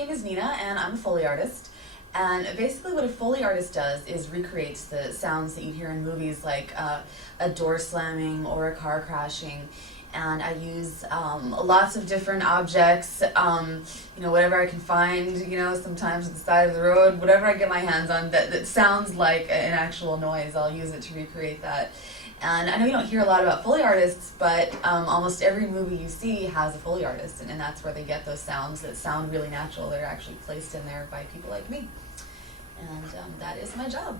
name is Nina, and I'm a Foley artist. And basically what a Foley artist does is recreates the sounds that you hear in movies like a door slamming or a car crashing. And I use lots of different objects, whatever I can find, sometimes at the side of the road, whatever I get my hands on that sounds like an actual noise, I'll use it to recreate that. And I know you don't hear a lot about Foley artists, but almost every movie you see has a Foley artist, and that's where they get those sounds that sound really natural. They're actually placed in there by people like me. And that is my job.